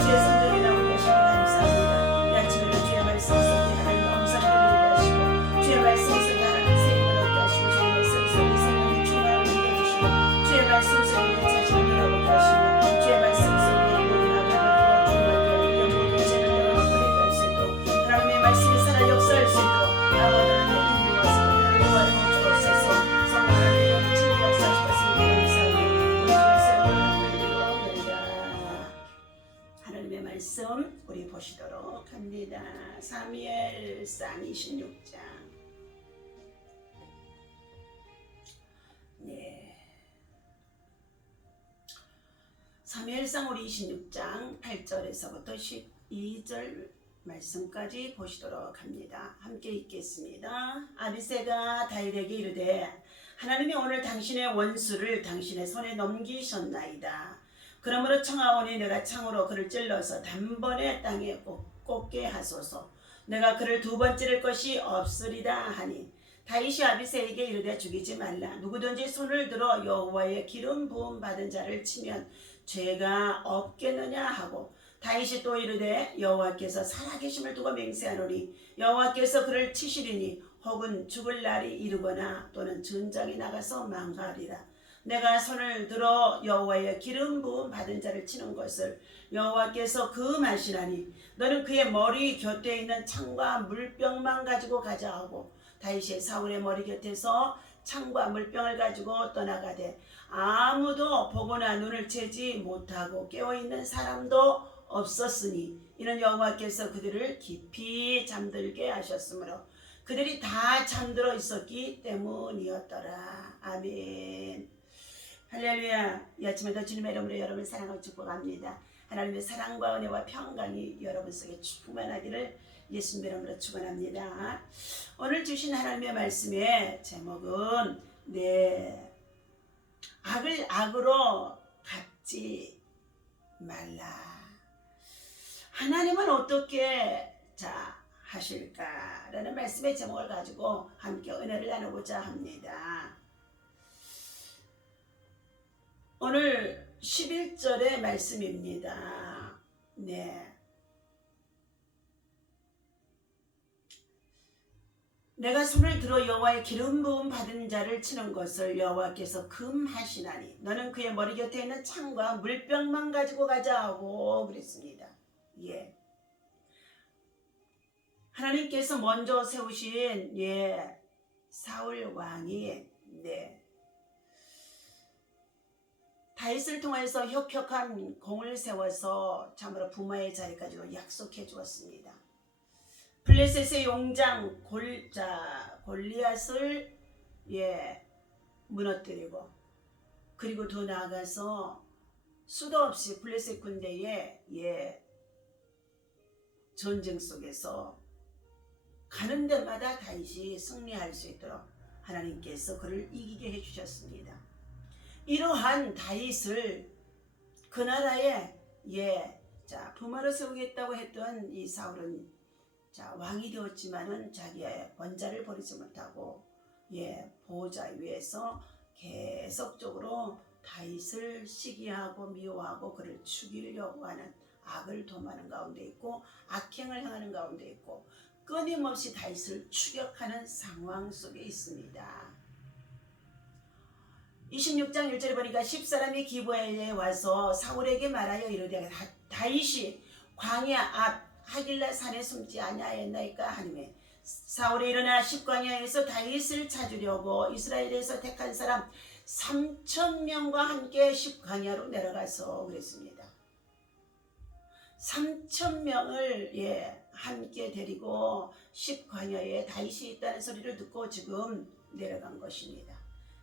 주의 성전에 나오게 하시니 감사합니다. 이 아침에도 주의 말씀 속에 하나님 엄살 들리게 하시고 주의 말씀 속에 하나님 세임을 얻게 하시고 주의 말씀 속에 성령의 충만을 이루어주시고 주의 말씀 속에 자신을 돌아보게 하시고 주의 말씀 속에 모든 악을 버리고 주님을 위하여 모든 죄를 버리게 할 수 있도록 하나님의 말씀이 살아 역사할 수 있도록 아버지는 인도하사 그들을 도와주어 주옵소서. 성령 하나님의 영친히 역사하시겠습니다. 감사합니다. 우리 주의 세월을 올리옵나이다. 하나님의 말씀 우리 보시도록 합니다. 사무엘상 26장. 네. 사무엘상 우리 26장 8절에서부터 12절 말씀까지 보시도록 합니다. 함께 읽겠습니다. 아비새가 다윗에게 이르되 하나님이 오늘 당신의 원수를 당신의 손에 넘기셨나이다. 그러므로 청하오니 내가 창으로 그를 찔러서 단번에 땅에 꽂게 하소서. 내가 그를 두 번 찌를 것이 없으리다 하니 다윗이 아비새에게 이르되 죽이지 말라. 누구든지 손을 들어 여호와의 기름 부음 받은 자를 치면 죄가 없겠느냐 하고 다윗이 또 이르되 여호와께서 살아계심을 두고 맹세하노니 여호와께서 그를 치시리니 혹은 죽을 날이 이르거나 또는 전장에 나가서 망하리라. 내가 손을 들어 여호와의 기름 부음 받은 자를 치는 것을 여호와께서 금하시나니 너는 그의 머리 곁에 있는 창과 물병만 가지고 가자 하고 다윗이 사울의 머리 곁에서 창과 물병을 가지고 떠나가되 아무도 보거나 눈을 채지 못하고 깨어있는 사람도 없었으니 이는 여호와께서 그들을 깊이 잠들게 하셨으므로 그들이 다 잠들어 있었기 때문이었더라. 아멘. 할렐루야. 이 아침에도 주님의 이름으로 여러분을 사랑하고 축복합니다. 하나님의 사랑과 은혜와 평강이 여러분 속에 충만하기를 예수님의 이름으로 축원합니다. 오늘 주신 하나님의 말씀의 제목은 악을 악으로 갚지 말라. 하나님은 어떻게 하실까라는 말씀의 제목을 가지고 함께 은혜를 나누고자 합니다. 오늘 11절의 말씀입니다. 내가 손을 들어 여호와의 기름 부음 받은 자를 치는 것을 여호와께서 금하시나니 너는 그의 머리 곁에 있는 창과 물병만 가지고 가자 하고 그랬습니다. 하나님께서 먼저 세우신 사울 왕이 다윗을 통해서 혁혁한 공을 세워서 참으로 부마의 자리까지도 약속해 주었습니다. 블레셋의 용장 골리앗을 무너뜨리고 그리고 더 나아가서 수도 없이 블레셋 군대의 전쟁 속에서 가는 데마다 다윗이 승리할 수 있도록 하나님께서 그를 이기게 해주셨습니다. 이러한 다윗을 그 나라에 부마로 세우겠다고 했던 이 사울은 왕이 되었지만은 자기의 번자를 버리지 못하고 보호자 위에서 계속적으로 다윗을 시기하고 미워하고 그를 죽이려고 하는 악을 도모하는 가운데 있고 악행을 행하는 가운데 있고 끊임없이 다윗을 추격하는 상황 속에 있습니다. 26장 1절에 보니까 10사람이 기브아에 와서 사울에게 말하여 이르되 다윗이 광야 앞 하길라 산에 숨지 아니하였나이까 하니매 사울이 일어나 십광야에서 다윗을 찾으려고 이스라엘에서 택한 사람 3,000명과 함께 십광야로 내려가서 그랬습니다. 3,000명을 함께 데리고 십광야에 다윗이 있다는 소리를 듣고 지금 내려간 것입니다.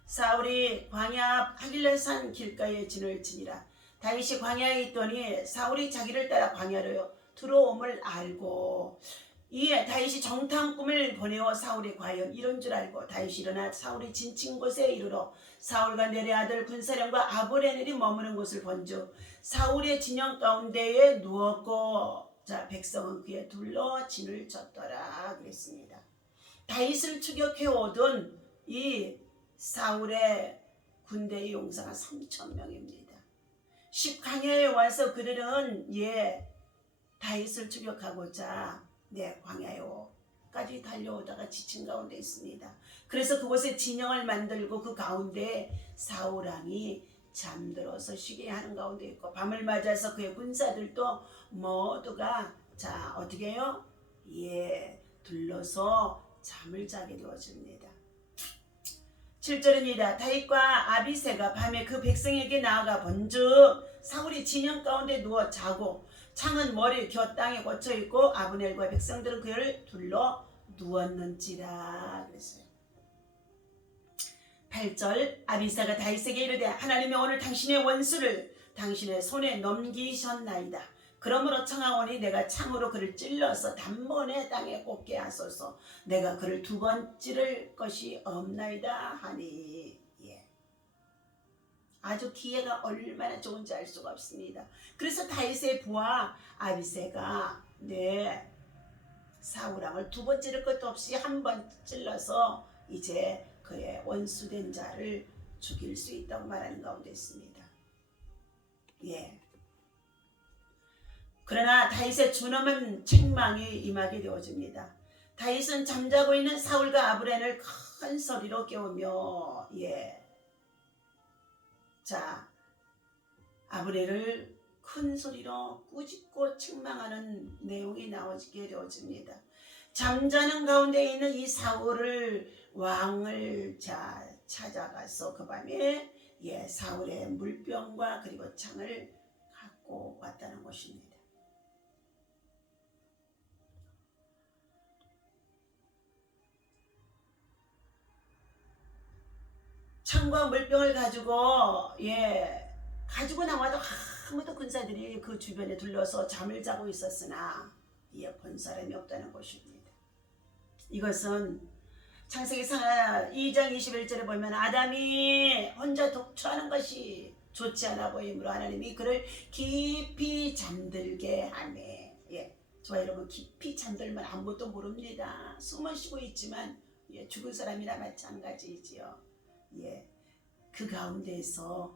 사울이 광야 앞 하길라산 길가에 진을 치니라. 다윗이 광야에 있더니 사울이 자기를 따라 광야로 들어옴을 알고 이에 다윗이 정탐 꿈을 보내어 사울이 과연 이런 줄 알고 다윗이 일어나 사울이 진친 곳에 이르러 사울과 내레 아들 군사령과 아브네엘이 머무는 곳을 본즉 사울의 진영 가운데에 누웠고 백성은 그에 둘러 진을 쳤더라 그랬습니다. 다윗을 추격해 오던 이 사울의 군대의 용사가 3,000명입니다. 광야에 와서 그들은 다윗을 추격하고자 광야요까지 달려오다가 지친 가운데 있습니다. 그래서 그곳에 진영을 만들고 그 가운데 사울 왕이 잠들어서 쉬게 하는 가운데 있고, 밤을 맞아서 그의 군사들도 모두가 어떻게 해요? 둘러서 잠을 자게 되어집니다. 7절입니다. 다윗과 아비새가 밤에 그 백성에게 나아가 본즉 사울이 진영 가운데 누워 자고 창은 머리 곁 땅에 꽂혀 있고 아브넬과 백성들은 그를 둘러 누웠는지라 그랬어요. 8절 아비새가 다윗에게 이르되 하나님이 오늘 당신의 원수를 당신의 손에 넘기셨나이다. 그러므로 청하오니 내가 창으로 그를 찔러서 단번에 땅에 꽂게 하소서. 내가 그를 두 번 찌를 것이 없나이다 하니. 아주 기회가 얼마나 좋은지 알 수가 없습니다. 그래서 다윗의 부하 아비새가 사울 왕을 두 번 찌를 것도 없이 한 번 찔러서 이제 그의 원수된 자를 죽일 수 있다고 말하는 가운데 있습니다. 그러나 다윗의 준엄한 책망이 임하게 되어집니다. 다윗은 잠자고 있는 사울과 아브넬을 큰 소리로 깨우며 아브넬을 큰 소리로 꾸짖고 책망하는 내용이 나오게 되어집니다. 잠자는 가운데 있는 이 사울을 왕을 찾아가서 그 밤에 사울의 물병과 그리고 창을 갖고 왔다는 것입니다. 창과 물병을 가지고 나와도 아무도 군사들이 그 주변에 둘러서 잠을 자고 있었으나 본 사람이 없다는 것입니다. 이것은 창세기 2장 21절에 보면 아담이 혼자 독초하는 것이 좋지 않아 보이므로 하나님이 그를 깊이 잠들게 하네. 저와 여러분, 깊이 잠들면 아무것도 모릅니다. 숨을 쉬고 있지만 죽은 사람이나 마찬가지지요. 그 가운데에서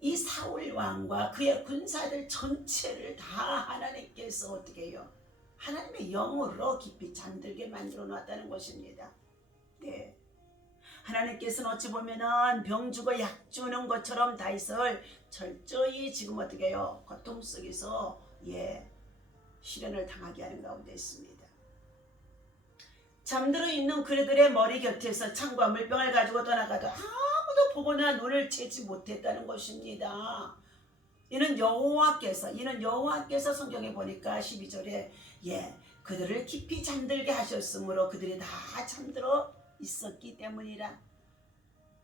이 사울 왕과 그의 군사들 전체를 다 하나님께서 어떻게 해요? 하나님의 영으로 깊이 잠들게 만들어 놨다는 것입니다. 하나님께서는 어찌 보면은 병 주고 약 주는 것처럼 다윗을 철저히 지금 어떻게 해요? 고통 속에서 시련을 당하게 하는 가운데 있습니다. 잠들어 있는 그들의 머리 곁에서 창과 물병을 가지고 떠나가도 아무도 보거나 눈을 채지 못했다는 것입니다. 이는 여호와께서 성경에 보니까 12절에 그들을 깊이 잠들게 하셨으므로 그들이 다 잠들어 있었기 때문이라.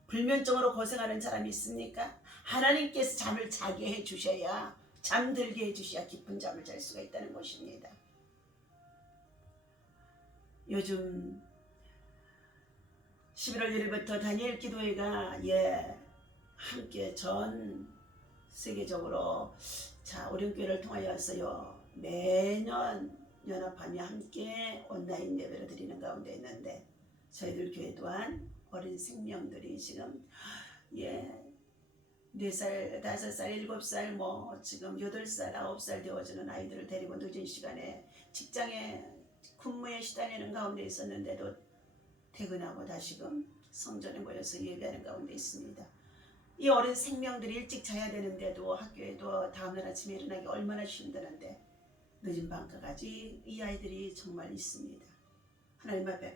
불면증으로 고생하는 사람이 있습니까? 하나님께서 잠을 자게 해주셔야, 잠들게 해주셔야 깊은 잠을 잘 수가 있다는 것입니다. 요즘 11월 1일부터 다니엘 기도회가 함께 전 세계적으로 오륜교회를 통하여서요 매년 연합하며 함께 온라인 예배를 드리는 가운데 있는데, 저희들 교회 또한 어린 생명들이 지금 4살, 5살, 7살, 지금 8살, 9살 되어지는 아이들을 데리고 늦은 시간에 직장에 근무에 시달리는 가운데 있었는데도 퇴근하고 다시금 성전에 모여서 예배하는 가운데 있습니다. 이 어린 생명들이 일찍 자야 되는데도 학교에도 다음날 아침에 일어나기 얼마나 힘드는데 늦은 밤까지 이 아이들이 정말 있습니다. 하나님 앞에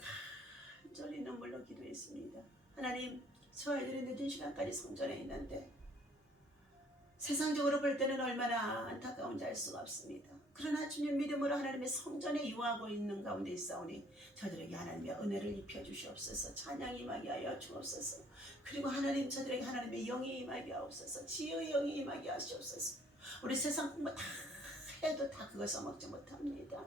간절히 눈물로 기도했습니다. 하나님, 저 아이들이 늦은 시간까지 성전에 있는데 세상적으로 볼 때는 얼마나 안타까운지 알 수가 없습니다. 그러나 주님 믿음으로 하나님의 성전에 유하고 있는 가운데 있사오니 저들에게 하나님의 은혜를 입혀주시옵소서. 찬양이 임하게 하여 주옵소서. 그리고 하나님, 저들에게 하나님의 영이 임하게 하옵소서. 지혜의 영이 임하게 하시옵소서. 우리 세상 공부 다 해도 다 그거 써먹지 못합니다.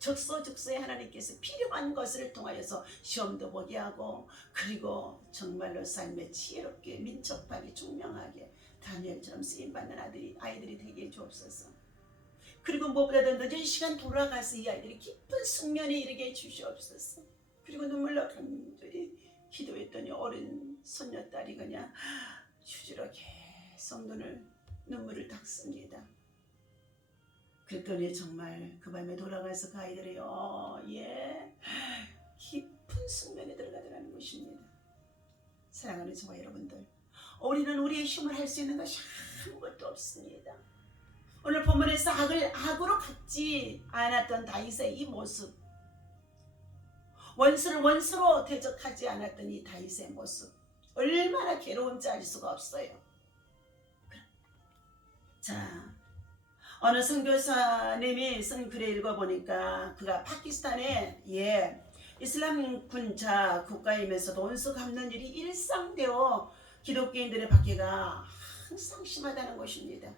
적소적소에 하나님께서 필요한 것을 통하여서 시험도 보게 하고, 그리고 정말로 삶에 지혜롭게 민첩하게 총명하게 다니엘처럼 쓰임받는 아이들이 되게 해주옵소서. 그리고 무엇보다도 늦은 시간 돌아가서 이 아이들이 깊은 숙면에 이르게 해주시옵소서. 그리고 눈물로 간절히 기도했더니 어린 손녀딸이 그냥 주저로 계속 눈을 눈물을 닦습니다. 그랬더니 정말 그 밤에 돌아가서 그 아이들이요, 깊은 숙면에 들어가더라는 것입니다. 사랑하는 저와 여러분들, 우리는 우리의 힘을 할 수 있는 것이 아무것도 없습니다. 오늘 본문에서 악으로 갚지 않았던 다윗의 이 모습, 원수를 원수로 대적하지 않았던 이 다윗의 모습, 얼마나 괴로운지 알 수가 없어요. 자, 어느 선교사님이 쓴 글에 읽어보니까 그가 파키스탄의 이슬람 군자 국가이면서도 원수 갚는 일이 일상되어 기독교인들의 박해가 항상 심하다는 것입니다.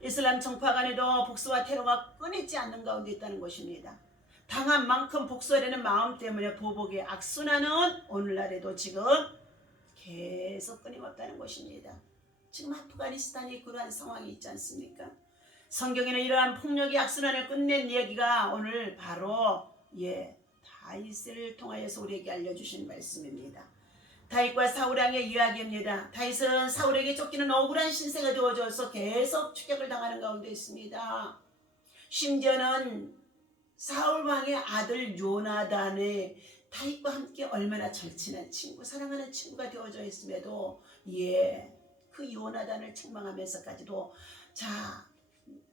이슬람 정파 간에도 복수와 테러가 끊이지 않는 가운데 있다는 것입니다. 당한 만큼 복수하려는 마음 때문에 보복의 악순환은 오늘날에도 지금 계속 끊임없다는 것입니다. 지금 아프가니스탄이 그러한 상황이 있지 않습니까? 성경에는 이러한 폭력의 악순환을 끝낸 이야기가 오늘 바로 다윗을 통하여서 우리에게 알려주신 말씀입니다. 다윗과 사울왕의 이야기입니다. 다윗은 사울에게 쫓기는 억울한 신세가 되어져서 계속 추격을 당하는 가운데 있습니다. 심지어는 사울왕의 아들 요나단의 다윗과 함께 얼마나 절친한 친구, 사랑하는 친구가 되어져 있음에도 그 요나단을 책망하면서까지도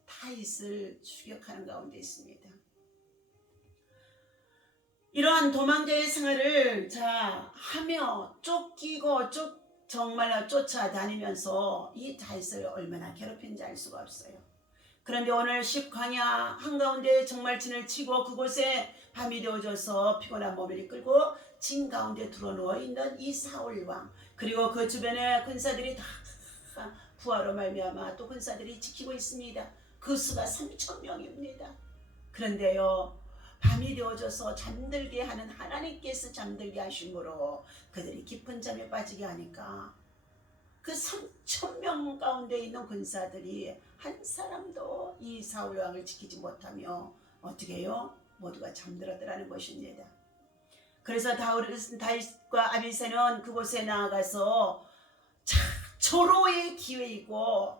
다윗을 추격하는 가운데 있습니다. 이러한 도망자의 생활을 하며 쫓기고 정말로 쫓아다니면서 이 다윗을 얼마나 괴롭힌지 알 수가 없어요. 그런데 오늘 십광야 한가운데 정말 진을 치고 그곳에 밤이 되어져서 피곤한 몸을 이끌고 진 가운데 드러누워 있는 이 사울왕, 그리고 그 주변에 군사들이 다 부하로 말미암아 또 군사들이 지키고 있습니다. 그 수가 3,000명입니다. 그런데요, 밤이 되어져서 잠들게 하는 하나님께서 잠들게 하심으로 그들이 깊은 잠에 빠지게 하니까 그 3,000명 가운데 있는 군사들이 한 사람도 이 사울왕을 지키지 못하며 어떻게 해요? 모두가 잠들었더라는 것입니다. 그래서 다윗과 아비새는 그곳에 나아가서 조로의 기회이고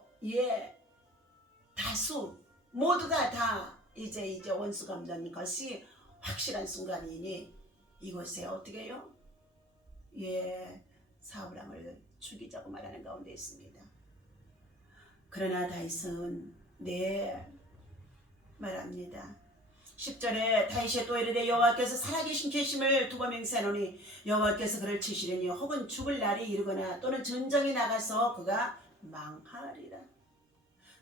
다수 모두가 다 이제 원수 갚는 것이 확실한 순간이니 이곳에 어떻게 해요? 사울왕을 죽이자고 말하는 가운데 있습니다. 그러나 다윗은 말합니다. 10절에 다윗이 또 이르되 여호와께서 살아계신 계심을 두고 맹세하노니 여호와께서 그를 치시려니 혹은 죽을 날이 이르거나 또는 전쟁에 나가서 그가 망하리라.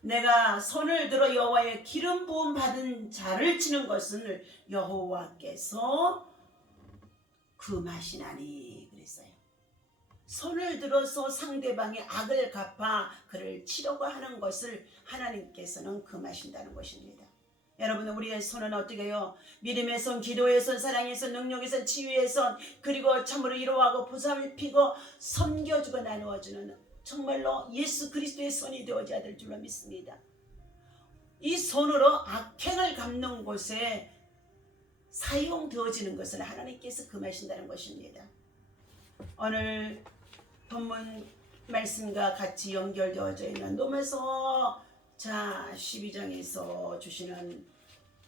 내가 손을 들어 여호와의 기름 부음 받은 자를 치는 것은 여호와께서 금하시나니 그랬어요. 손을 들어서 상대방의 악을 갚아 그를 치려고 하는 것을 하나님께서는 금하신다는 것입니다. 여러분, 우리의 손은 어떻게 해요? 믿음의 손, 기도의 손, 사랑의 손, 능력의 손, 치유의 손, 그리고 참으로 위로하고 보살피고 섬겨주고 나누어주는 정말로 예수 그리스도의 손이 되어져야 될 줄로 믿습니다. 이 손으로 악행을 갚는 곳에 사용되어지는 것을 하나님께서 금하신다는 것입니다. 오늘 본문 말씀과 같이 연결되어져 있는 로마서 12장에서 주시는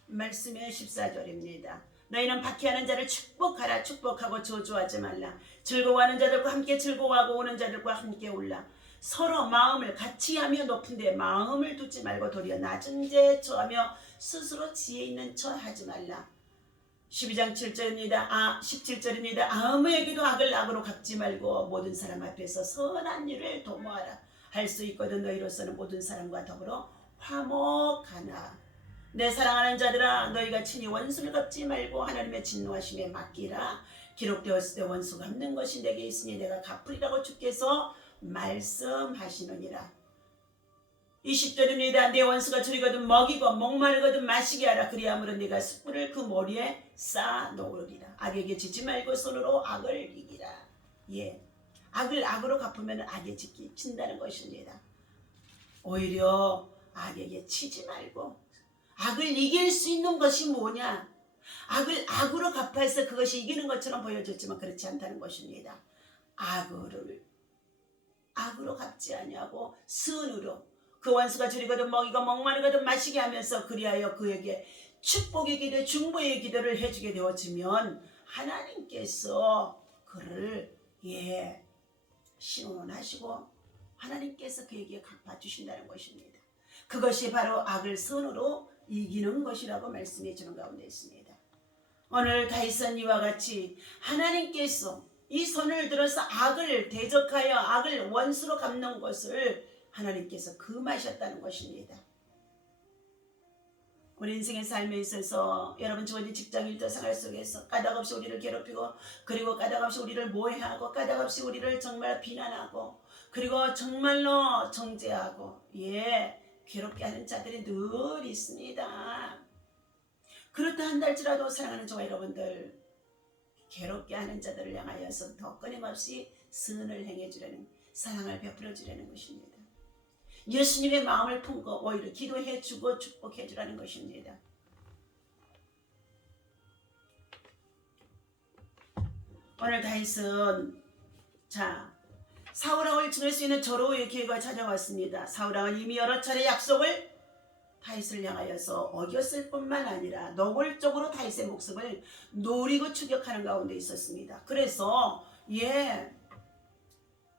말씀의 14절입니다. 너희는 박해하는 자를 축복하라. 축복하고 저주하지 말라. 즐거워하는 자들과 함께 즐거워하고 우는 자들과 함께 울라. 서로 마음을 같이 하며 높은 데 마음을 두지 말고 도리어 낮은 데 처하며 스스로 지혜 있는 척 하지 말라. 12장 7절입니다. 17절입니다. 아무에게도 악을 악으로 갚지 말고 모든 사람 앞에서 선한 일을 도모하라. 할 수 있거든 너희로서는 모든 사람과 더불어 화목하나. 내 사랑하는 자들아, 너희가 친히 원수를 갚지 말고 하나님의 진노하심에 맡기라. 기록되었을 때 원수 갚는 것이 내게 있으니 내가 갚으리라고 주께서 말씀하시느니라. 20절입니다. 내 원수가 줄이거든 먹이고 목마르거든 마시게 하라. 그리함으로 네가 숯불을 그 머리에 쌓아 놓으리라. 악에게 지지 말고 손으로 악을 이기라. 악을 악으로 갚으면 악에 진다는 것입니다. 오히려 악에게 치지 말고 악을 이길 수 있는 것이 뭐냐? 악을 악으로 갚아서 그것이 이기는 것처럼 보여졌지만 그렇지 않다는 것입니다. 악으로 갚지 아니하고 선으로, 그 원수가 줄이거든 먹이고 목마르거든 마시게 하면서 그리하여 그에게 축복의 기도, 중보의 기도를 해주게 되어지면 하나님께서 그를 신원하시고 하나님께서 그에게 갚아주신다는 것입니다. 그것이 바로 악을 선으로 이기는 것이라고 말씀해 주는 가운데 있습니다. 오늘 다윗은 이와 같이 하나님께서 이 손을 들어서 악을 대적하여 악을 원수로 갚는 것을 하나님께서 금하셨다는 것입니다. 우리 인생의 삶에 있어서 여러분 주어진 직장 일터 생활 속에서 까닭없이 우리를 괴롭히고 그리고 까닭없이 우리를 모해하고 까닭없이 우리를 정말 비난하고 그리고 정말로 정죄하고 괴롭게 하는 자들이 늘 있습니다. 그렇다 한달지라도 사랑하는 저와 여러분들, 괴롭게 하는 자들을 향하여서 더 끊임없이 선을 행해주려는, 사랑을 베풀어주려는 것입니다. 예수님의 마음을 품고 오히려 기도해주고 축복해주라는 것입니다. 오늘 다윗은 사울왕을 죽일 수 있는 절호의 기회가 찾아왔습니다. 사울왕은 이미 여러 차례 약속을 다윗을 향하여서 어겼을 뿐만 아니라 노골적으로 다윗의 목숨을 노리고 추격하는 가운데 있었습니다. 그래서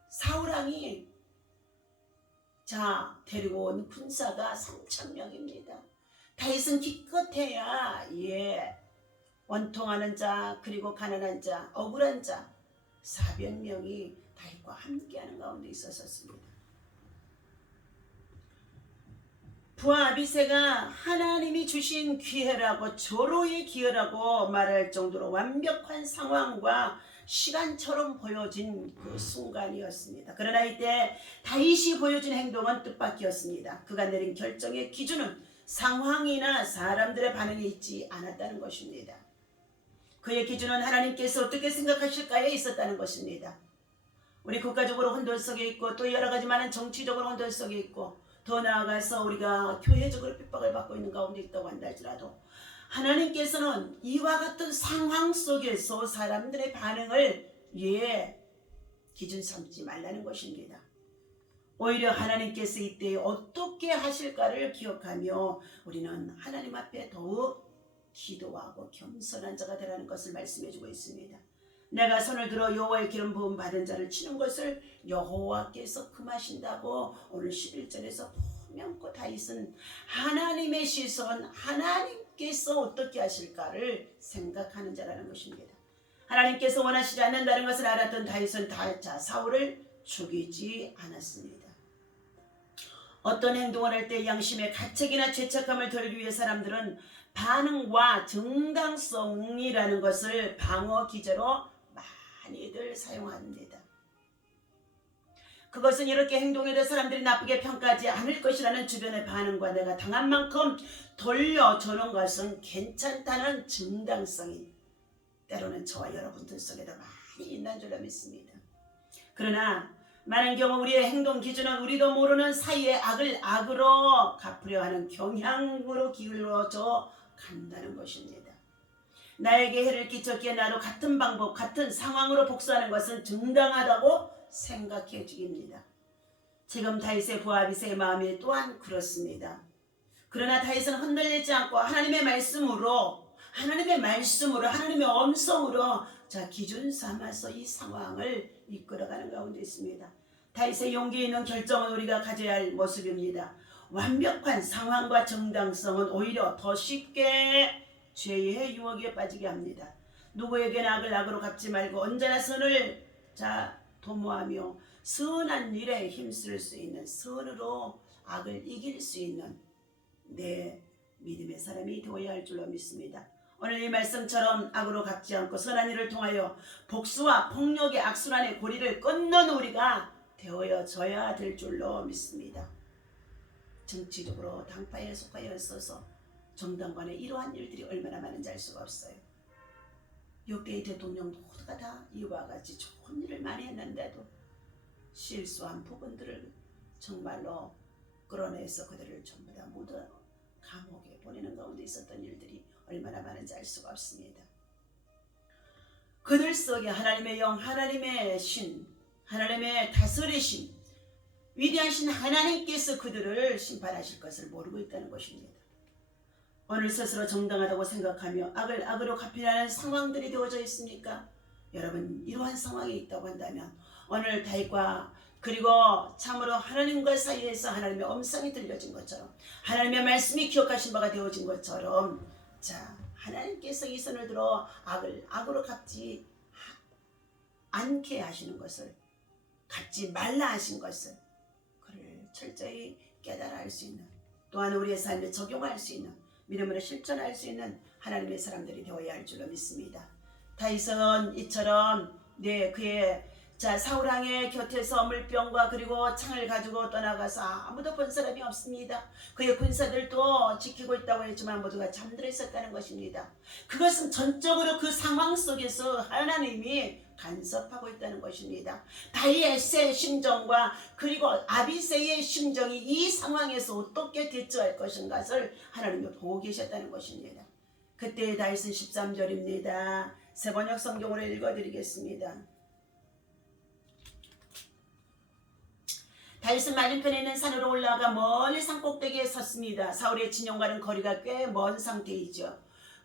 사울왕이 데리고 온 군사가 3,000명입니다. 다윗은 기껏해야 원통하는 자 그리고 가난한 자 억울한 자 400명이 다윗과 함께하는 가운데 있었습니다. 부하 아비새가 하나님이 주신 기회라고 절호의 기회라고 말할 정도로 완벽한 상황과 시간처럼 보여진 그 순간이었습니다. 그러나 이때 다윗이 보여준 행동은 뜻밖이었습니다. 그가 내린 결정의 기준은 상황이나 사람들의 반응이 있지 않았다는 것입니다. 그의 기준은 하나님께서 어떻게 생각하실까에 있었다는 것입니다. 우리 국가적으로 혼돈 속에 있고 또 여러 가지 많은 정치적으로 혼돈 속에 있고 더 나아가서 우리가 교회적으로 핍박을 받고 있는 가운데 있다고 한다 할지라도 하나님께서는 이와 같은 상황 속에서 사람들의 반응을 기준 삼지 말라는 것입니다. 오히려 하나님께서 이때 어떻게 하실까를 기억하며 우리는 하나님 앞에 더욱 기도하고 겸손한 자가 되라는 것을 말씀해주고 있습니다. 내가 손을 들어 여호와의 기름 부음 받은 자를 치는 것을 여호와께서 금하신다고 오늘 11절에서 분명코 다윗은 하나님의 시선, 하나님께서 어떻게 하실까를 생각하는 자라는 것입니다. 하나님께서 원하시지 않는다는 것을 알았던 다윗은 사울을 죽이지 않았습니다. 어떤 행동을 할 때 양심의 가책이나 죄책감을 덜기 위해 사람들은 반응과 정당성이라는 것을 방어 기제로 많이들 사용합니다. 그것은 이렇게 행동해도 사람들이 나쁘게 평가하지 않을 것이라는 주변의 반응과 내가 당한 만큼 돌려주는 것은 괜찮다는 정당성이 때로는 저와 여러분들 속에도 많이 있는 줄로 믿습니다. 그러나 많은 경우 우리의 행동 기준은 우리도 모르는 사이에 악을 악으로 갚으려 하는 경향으로 기울어져 간다는 것입니다. 나에게 해를 끼쳤기에 나도 같은 방법, 같은 상황으로 복수하는 것은 정당하다고 생각해 주깁니다. 지금 다윗의 부하 아비새의 마음이 또한 그렇습니다. 그러나 다윗은 흔들리지 않고 하나님의 말씀으로 하나님의 엄성으로 기준 삼아서 이 상황을 이끌어가는 가운데 있습니다. 다윗의 용기 있는 결정은 우리가 가져야 할 모습입니다. 완벽한 상황과 정당성은 오히려 더 쉽게 죄의 유혹에 빠지게 합니다. 누구에게나 악을 악으로 갚지 말고 언제나 선을 도모하며 선한 일에 힘쓸 수 있는, 선으로 악을 이길 수 있는 내 믿음의 사람이 되어야 할 줄로 믿습니다. 오늘 이 말씀처럼 악으로 갚지 않고 선한 일을 통하여 복수와 폭력의 악순환의 고리를 끊는 우리가 되어져야 될 줄로 믿습니다. 정치적으로 당파에 속하여 있어서 정당 간에 이러한 일들이 얼마나 많은지 알 수가 없어요. 역대의 대통령 모두가 다 이와 같이 좋은 일을 많이 했는데도 실수한 부분들을 정말로 끌어내서 그들을 전부 다 모두 감옥에 보내는 가운데 있었던 일들이 얼마나 많은지 알 수가 없습니다. 그들 속에 하나님의 영, 하나님의 신, 하나님의 다스리심, 위대하신 하나님께서 그들을 심판하실 것을 모르고 있다는 것입니다. 오늘 스스로 정당하다고 생각하며 악을 악으로 갚으려는 상황들이 되어져 있습니까? 여러분, 이러한 상황이 있다고 한다면 오늘 다윗과 그리고 참으로 하나님과 사이에서 하나님의 음성이 들려진 것처럼 하나님의 말씀이 기억하신 바가 되어진 것처럼 자, 하나님께서 이 손을 들어 악을 악으로 갚지 않게 하시는 것을, 갚지 말라 하신 것을 그를 철저히 깨달아 알 수 있는, 또한 우리의 삶에 적용할 수 있는, 믿음으로 실천할 수 있는 하나님의 사람들이 되어야 할 줄로 믿습니다. 다윗은 이처럼 그의 사울왕의 곁에서 물병과 그리고 창을 가지고 떠나가서 아무도 본 사람이 없습니다. 그의 군사들도 지키고 있다고 했지만 모두가 잠들어 있었다는 것입니다. 그것은 전적으로 그 상황 속에서 하나님이 간섭하고 있다는 것입니다. 다윗의 심정과 그리고 아비새의 심정이 이 상황에서 어떻게 대처할 것인가를 하나님이 보고 계셨다는 것입니다. 그때 다윗은 13절입니다. 세번역 성경으로 읽어드리겠습니다. 다윗은 맞은편에 있는 산으로 올라가 멀리 산꼭대기에 섰습니다. 사울의 진영과는 거리가 꽤 먼 상태이죠.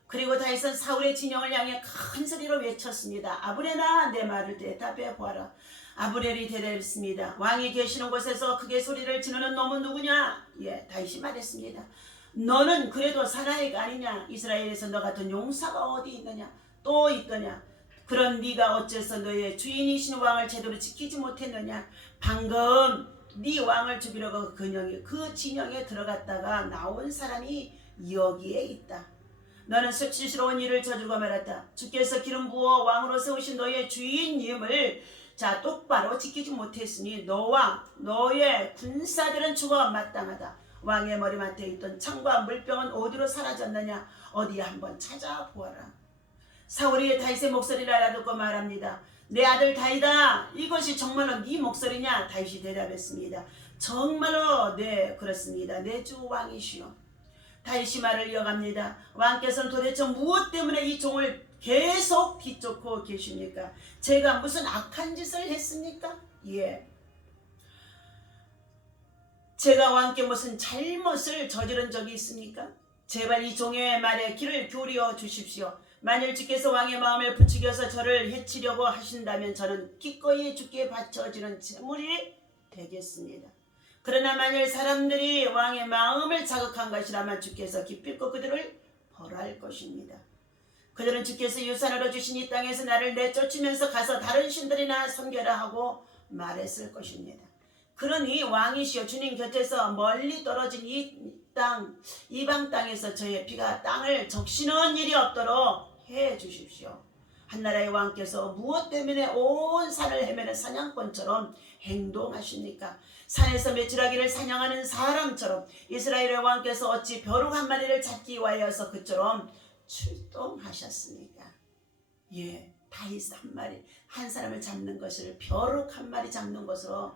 그리고 다윗은 사울의 진영을 향해 큰 소리로 외쳤습니다. 아브넬아, 내 말을 대답해 보아라. 아브넬이 대답했습니다. 왕이 계시는 곳에서 크게 소리를 지르는 놈은 누구냐? 다윗이 말했습니다. 너는 그래도 사나이가 아니냐? 이스라엘에서 너 같은 용사가 어디 있느냐? 또 있더냐? 그런 네가 어째서 너의 주인이신 왕을 제대로 지키지 못했느냐? 방금 네 왕을 죽이려고 그 진영에 들어갔다가 나온 사람이 여기에 있다. 너는 수치스러운 일을 저지르고 말았다. 주께서 기름 부어 왕으로 세우신 너의 주인님을 똑바로 지키지 못했으니 너와 너의 군사들은 죽어 마땅하다. 왕의 머리맡에 있던 창과 물병은 어디로 사라졌느냐? 어디 한번 찾아보아라. 사울이 다윗의 목소리를 알아듣고 말합니다. 내 아들 다윗아, 이것이 정말로 네 목소리냐? 다윗이 대답했습니다. 정말로 그렇습니다. 내 주 왕이시오. 다윗이 말을 이어갑니다. 왕께서는 도대체 무엇 때문에 이 종을 계속 비쫓고 계십니까? 제가 무슨 악한 짓을 했습니까? 제가 왕께 무슨 잘못을 저지른 적이 있습니까? 제발 이 종의 말에 귀를 기울여 주십시오. 만일 주께서 왕의 마음을 부추겨서 저를 해치려고 하신다면 저는 기꺼이 주께 바쳐지는 제물이 되겠습니다. 그러나 만일 사람들이 왕의 마음을 자극한 것이라면 주께서 기필코 그들을 벌할 것입니다. 그들은 주께서 유산으로 주신 이 땅에서 나를 내쫓으면서 가서 다른 신들이나 섬겨라 하고 말했을 것입니다. 그러니 왕이시여 주님 곁에서 멀리 떨어진 이방 땅에서 저의 피가 땅을 적시는 일이 없도록 해 주십시오. 한나라의 왕께서 무엇 때문에 온 산을 헤매는 사냥꾼처럼 행동하십니까? 산에서 메추라기를 사냥하는 사람처럼 이스라엘의 왕께서 어찌 벼룩 한 마리를 잡기 위하여서 그처럼 출동하셨습니까? 다윗 한 사람을 잡는 것을 벼룩 한 마리 잡는 것으로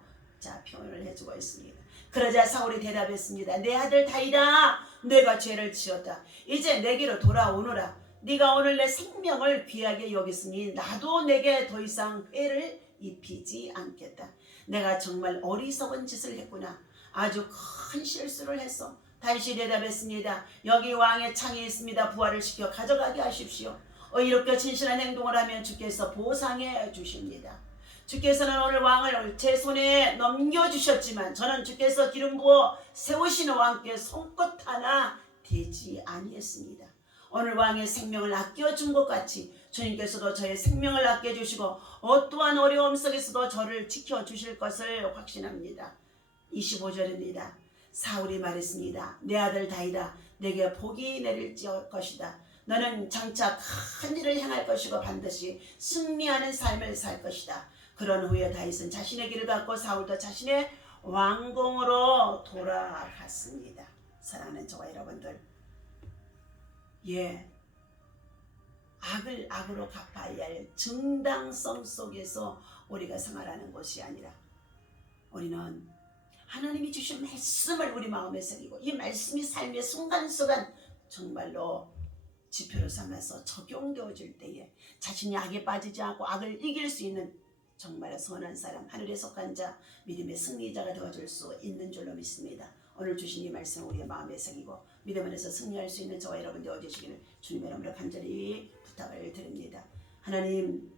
표현을 해주고 있습니다. 그러자 사울이 대답했습니다. 내 아들 다윗아, 내가 죄를 지었다. 이제 내게로 돌아오너라. 네가 오늘 내 생명을 귀하게 여겼으니 나도 내게 더 이상 회를 입히지 않겠다. 내가 정말 어리석은 짓을 했구나. 아주 큰 실수를 했어. 다윗이 대답했습니다. 여기 왕의 창이 있습니다. 부하를 시켜 가져가게 하십시오. 이렇게 진실한 행동을 하면 주께서 보상해 주십니다. 주께서는 오늘 왕을 제 손에 넘겨주셨지만 저는 주께서 기름 부어 세우시는 왕께 손끝 하나 대지 아니했습니다. 오늘 왕의 생명을 아껴준 것 같이 주님께서도 저의 생명을 아껴주시고 어떠한 어려움 속에서도 저를 지켜주실 것을 확신합니다. 25절입니다. 사울이 말했습니다. 내 아들 다윗아, 내게 복이 내릴 것이다. 너는 장차 큰 일을 행할 것이고 반드시 승리하는 삶을 살 것이다. 그런 후에 다윗은 자신의 길을 갖고 사울도 자신의 왕궁으로 돌아갔습니다. 사랑하는 저와 여러분들, 악을 악으로 갚아야 할 정당성 속에서 우리가 생활하는 것이 아니라 우리는 하나님이 주신 말씀을 우리 마음에 새기고 이 말씀이 삶의 순간순간 정말로 지표로 삼아서 적용되어질 때에 자신이 악에 빠지지 않고 악을 이길 수 있는 정말 선한 사람, 하늘에 속한 자, 믿음의 승리자가 되어줄 수 있는 줄로 믿습니다. 오늘 주신 이 말씀 우리의 마음에 새기고 믿음 안에서 승리할 수 있는 저와 여러분 되어주시기를 주님의 이름으로 간절히 부탁을 드립니다. 하나님,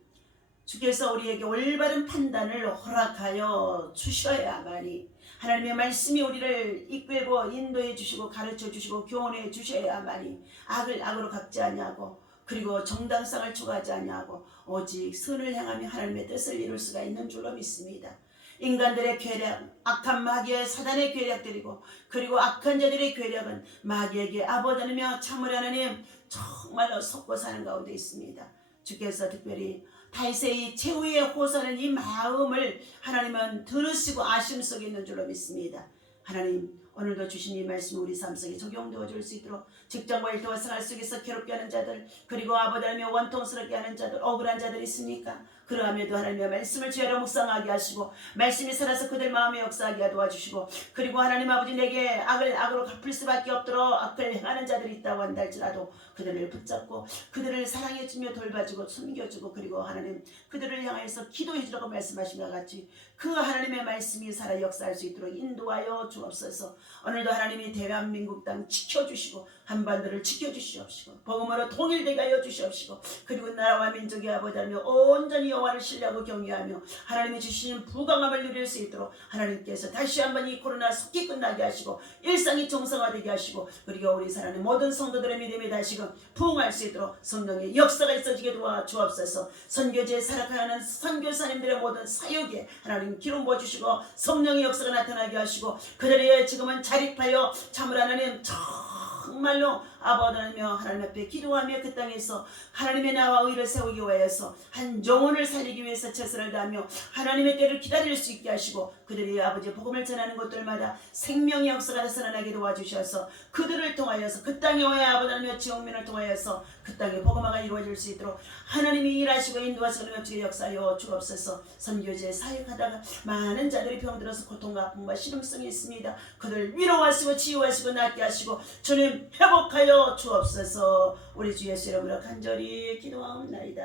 주께서 우리에게 올바른 판단을 허락하여 주셔야만이, 하나님의 말씀이 우리를 이끌고 인도해 주시고 가르쳐 주시고 교훈해 주셔야만이 악을 악으로 갚지 아니하고 그리고 정당성을 추구하지 아니하고 오직 선을 향하며 하나님의 뜻을 이룰 수가 있는 줄로 믿습니다. 인간들의 괴력, 악한 마귀의 사단의 괴력들이고 그리고 악한 자들의 괴력은 마귀에게 아버지며 참으로 하나님 정말로 속고 사는 가운데 있습니다. 주께서 특별히 다윗의 최후의 호소하는 이 마음을 하나님은 들으시고 아심 속에 있는 줄로 믿습니다. 하나님, 오늘도 주신 이 말씀 우리 삶 속에 적용되어 줄 수 있도록 직장과 일터와 생활 속에서 괴롭게 하는 자들, 그리고 아버지라며 원통스럽게 하는 자들, 억울한 자들 있습니까? 그러함에도 하나님의 말씀을 죄로 묵상하게 하시고 말씀이 살아서 그들 마음에 역사하게 도와주시고 그리고 하나님 아버지 내게 악을 악으로 갚을 수밖에 없도록 악을 행하는 자들이 있다고 한다 할지라도 그들을 붙잡고 그들을 사랑해주며 돌봐주고 숨겨주고 그리고 하나님 그들을 향해서 기도해주라고 말씀하신 것 같이 그 하나님의 말씀이 살아 역사할 수 있도록 인도하여 주옵소서. 오늘도 하나님이 대한민국 땅 지켜주시고 한반도를 지켜주시옵시고 복음으로 통일되게 하여 주시옵시고 그리고 나라와 민족의 아버지라며 온전히 여호와를 신뢰하고 경외하며 하나님이 주시는 부강함을 누릴 수 있도록 하나님께서 다시 한번 이 코로나 속히 끝나게 하시고 일상이 정상화되게 하시고 그리고 우리 사랑하는 모든 성도들의 믿음이 다시금 부흥할 수 있도록 성령의 역사가 있어지게 도와주옵소서. 선교지에 살아가는 선교사님들의 모든 사역에 하나님 기름 부어주시고 성령의 역사가 나타나게 하시고 그들이 지금은 자립하여 참으로 하나님 정말로 아버지며 하나님 앞에 기도하며 그 땅에서 하나님의 나와 의를 세우기 위해서 한 영혼을 살리기 위해서 최선을 다하며 하나님의 때를 기다릴 수 있게 하시고 그들이 아버지의 복음을 전하는 곳들마다 생명의 역사가 나타나게 도와주셔서 그들을 통하여서 그 땅에 오야 아버지며 지옥민을 통하여서 그 땅에 복음화가 이루어질 수 있도록 하나님이 일하시고 인도하시고 넘치게 역사하여 주옵소서. 선교지에 사역하다가 많은 자들이 병들어서 고통과 아픔과 신음성이 있습니다. 그들 위로하시고 치유하시고 낫게 하시고 주님 회복하여 주옵소서. 우리 주 예수 이름으로 간절히 기도하옵나이다.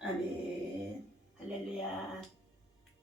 아멘. 할렐루야.